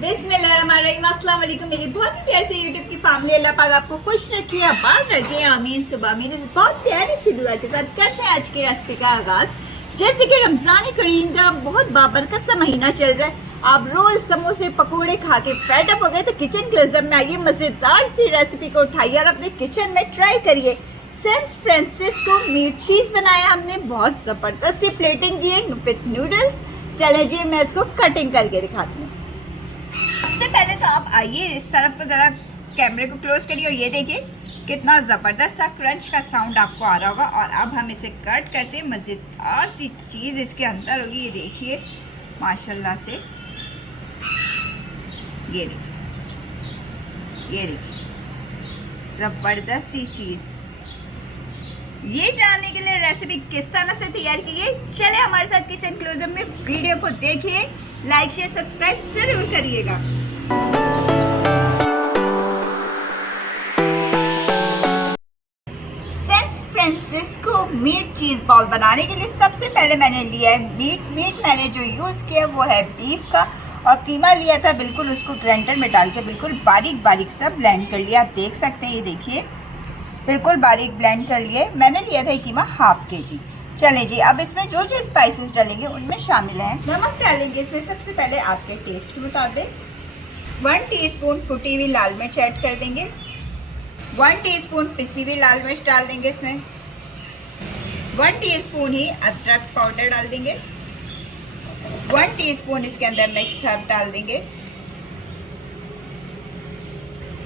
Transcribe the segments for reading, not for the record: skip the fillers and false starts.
बिस्मिल्लाहिर्रहमानिर्रहीम। अस्सलाम वालेकुम मेरी बहुत ही प्यारी सी यूट्यूब की फैमिली। अल्लाह पाक आपको खुश रखे, आबाद रखे, आमीन सुबह आमीन। इस बहुत प्यारी सी दुआ के साथ करते हैं आज की रेसिपी का आगाज। जैसे कि रमजान करीम का बहुत बाबरकत सा महीना चल रहा है, आप रोज समोसे पकोड़े खा के फेड अप हो गए तो किचन क्लोजअप में आइए, मजेदार सी रेसिपी को उठाइए और अपने किचन में ट्राई करिए। सैन फ्रांसिस्को मीट चीज बनाया हमने, बहुत जबरदस्त सी प्लेटिंग की है विथ नूडल्स। चले जी मैं इसको कटिंग करके दिखाती हूँ। सबसे पहले तो आप आइए इस तरफ को जरा कैमरे को क्लोज करिए और ये देखिए कितना ज़बरदस्त सा क्रंच का साउंड आपको आ रहा होगा। और अब हम इसे कट करते हैं, मज़ेदार सी चीज़ इसके अंदर होगी। ये देखिए माशाल्लाह से, ये देखिए ज़बरदस्त सी चीज़। ये जानने के लिए रेसिपी किस तरह से तैयार की है, चले हमारे साथ किचन क्लोजअप में। वीडियो को देखिए, लाइक शेयर सब्सक्राइब जरूर करिएगा। San Francisco meat cheese ball बनाने के लिए सबसे पहले मैंने लिया है मीट मैंने जो यूज किया वो है बीफ का, और कीमा लिया था बिल्कुल उसको ग्राइंडर में डाल के बिल्कुल बारीक बारीक सा ब्लेंड कर लिया। आप देख सकते हैं, ये देखिए बिल्कुल बारीक ब्लेंड कर लिए। मैंने लिया था कीमा हाफ kg। चले जी अब इसमें जो जो स्पाइसेस डालेंगे उनमें शामिल हैं। नमक डालेंगे इसमें सबसे पहले आपके टेस्ट के मुताबिक। 1 टीस्पून कुटी हुई लाल मिर्च ऐड कर देंगे। 1 टीस्पून पिसी हुई लाल मिर्च डाल देंगे इसमें। 1 टीस्पून ही अदरक पाउडर डाल देंगे। 1 टीस्पून इसके अंदर मिक्स हर्ब डाल देंगे।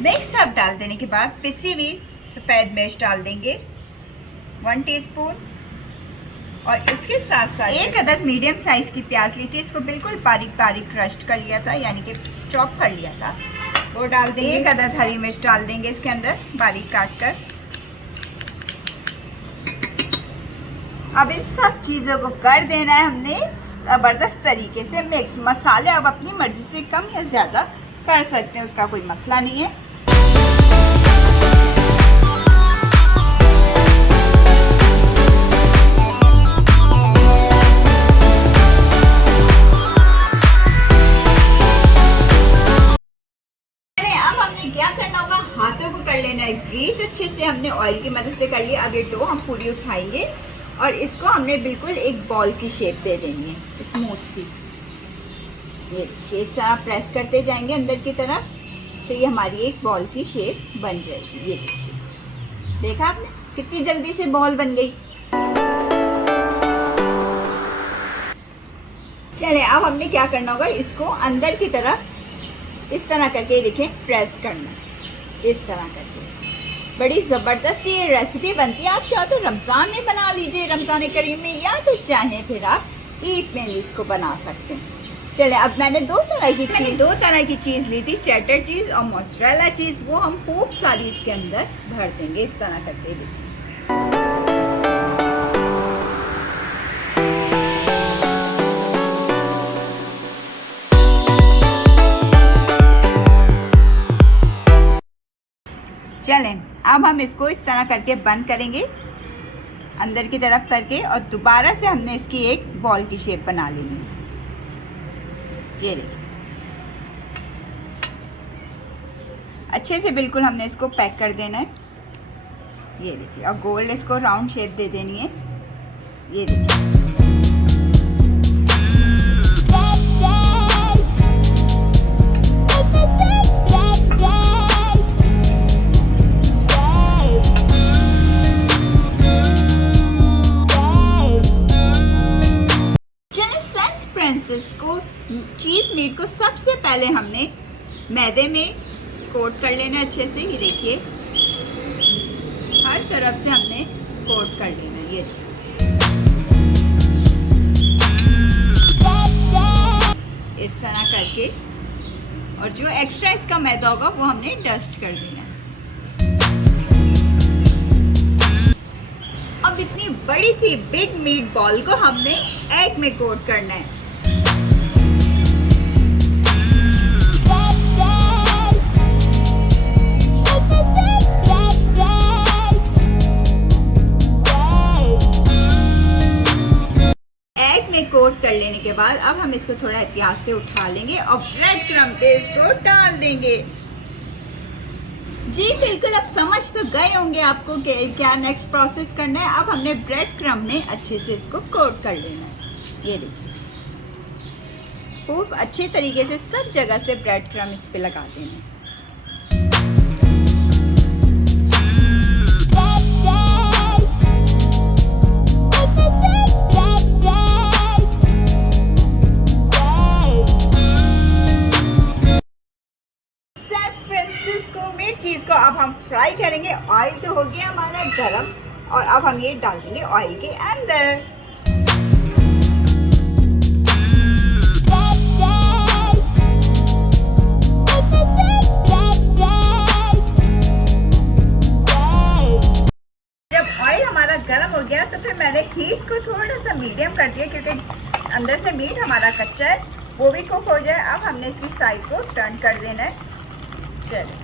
मिक्स हर्ब डाल देने के बाद पिसी हुई सफ़ेद मिर्च डाल देंगे 1 टीस्पून। और इसके साथ साथ एक अदद मीडियम साइज की प्याज ली थी, इसको बिल्कुल बारीक बारीक क्रश्ड कर लिया था, यानी कि चॉप कर लिया था, वो डाल देंगे। एक अदद हरी मिर्च डाल देंगे इसके अंदर बारीक काट कर। अब इन सब चीज़ों को कर देना है हमने ज़बरदस्त तरीके से मिक्स। मसाले आप अपनी मर्जी से कम या ज़्यादा कर सकते हैं, उसका कोई मसला नहीं है। क्या करना होगा, हाथों को कर लेना है ग्रीस अच्छे से। हमने ऑयल की मदद से कर लिया। अब ये डो हम पूरी उठाएंगे और इसको हमने बिल्कुल एक बॉल की शेप दे देनी है, स्मूथ सी। ये देखिए इस तरह प्रेस करते जाएंगे अंदर की तरफ, तो ये हमारी एक बॉल की शेप बन जाएगी। ये देखिए, देखा आपने कितनी जल्दी से बॉल बन गई। चले अब हमने क्या करना होगा, इसको अंदर की तरफ इस तरह करके देखिए प्रेस करना, इस तरह करके। बड़ी ज़बरदस्त सी रेसिपी बनती है। आप चाहो तो रमज़ान में बना लीजिए, रमज़ान करीम में, या तो चाहें फिर आप ईद में इसको बना सकते हैं। चले अब मैंने दो तरह की चीज़ ली थी, चेडर चीज़ और मोज़रेला चीज़। वो हम खूब सारी इसके अंदर भर देंगे इस तरह करके। देखिए चलें अब हम इसको इस तरह करके बंद करेंगे अंदर की तरफ करके, और दोबारा से हमने इसकी एक बॉल की शेप बना लेनी है। ये देखिए अच्छे से बिल्कुल हमने इसको पैक कर देना है। ये देखिए, और गोल इसको राउंड शेप दे देनी है। ये देखिए फ्रांसिस्को चीज़ मीट को सबसे पहले हमने मैदे में कोट कर लेना है अच्छे से। ये देखिए हर तरफ से हमने कोट कर लेना है। ये इस तरह करके, और जो एक्स्ट्रा इसका मैदा होगा वो हमने डस्ट कर देना है। अब इतनी बड़ी सी बिग मीट बॉल को हमने एग में कोट करना है। कोट कर लेने के बाद अब हम इसको थोड़ा एहतियात से उठा लेंगे और ब्रेड क्रम्ब पे इसको डाल देंगे। जी बिल्कुल, अब समझ तो गए होंगे आपको कि क्या नेक्स्ट प्रोसेस करना है। अब हमने ब्रेड क्रम्ब में अच्छे से इसको कोट कर लेना है। ये देखिए, खूब अच्छे तरीके से सब जगह से ब्रेड क्रम्ब इस पे लगा देना है। चीज़ को अब हम फ्राई करेंगे। ऑयल तो हो गया हमारा गरम और अब हम ये डाल देंगे ऑयल के अंदर। जब ऑयल हमारा गरम हो गया तो फिर मैंने हीट को थोड़ा सा मीडियम कर दिया, क्योंकि अंदर से मीट हमारा कच्चा है, वो भी कुक हो जाए। अब हमने इसकी साइड को टर्न कर देना है। चलिए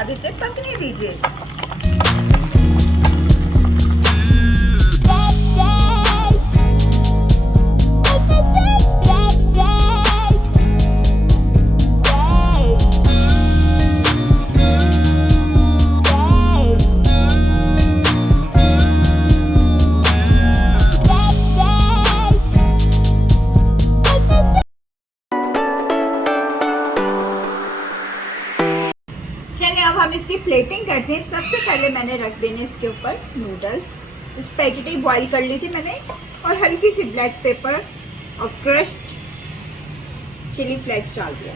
अब इसे पकने दीजिए। चलिए अब हम इसकी प्लेटिंग करते हैं। सबसे पहले मैंने रख देने इसके ऊपर नूडल्स। इस पैकेट ही बॉईल कर ली थी मैंने, और हल्की सी ब्लैक पेपर और क्रश्ड चिली फ्लेक्स डाल दिया।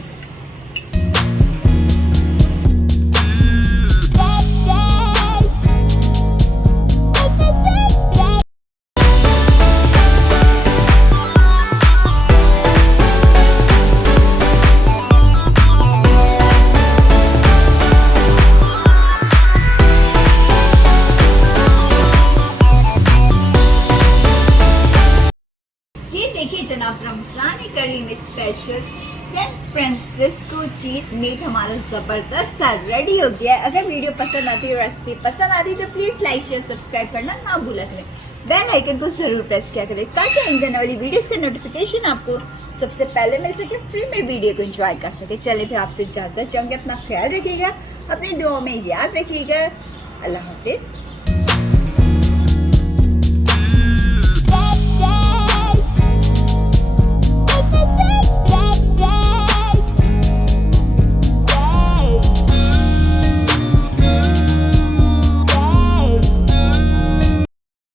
देखिए जनाब, रमजानी करीम स्पेशल सैन फ्रांसिस्को चीज़ मीट हमारा ज़बरदस्त सा रेडी हो गया है। अगर वीडियो पसंद आती है, रेसिपी पसंद आती है तो प्लीज़ लाइक शेयर सब्सक्राइब करना ना भूला करें। बेल आइकन को ज़रूर प्रेस किया करें ताकि इंडियन वाली वीडियोज़ का नोटिफिकेशन आपको सबसे पहले मिल सके, फ्री में वीडियो को एंजॉय कर सके। चलिए फिर आपसे इजाज़त चाहूँगी। अपना ख्याल रखिएगा, अपनी दुआओं में याद रखिएगा। अल्लाह हाफिज़।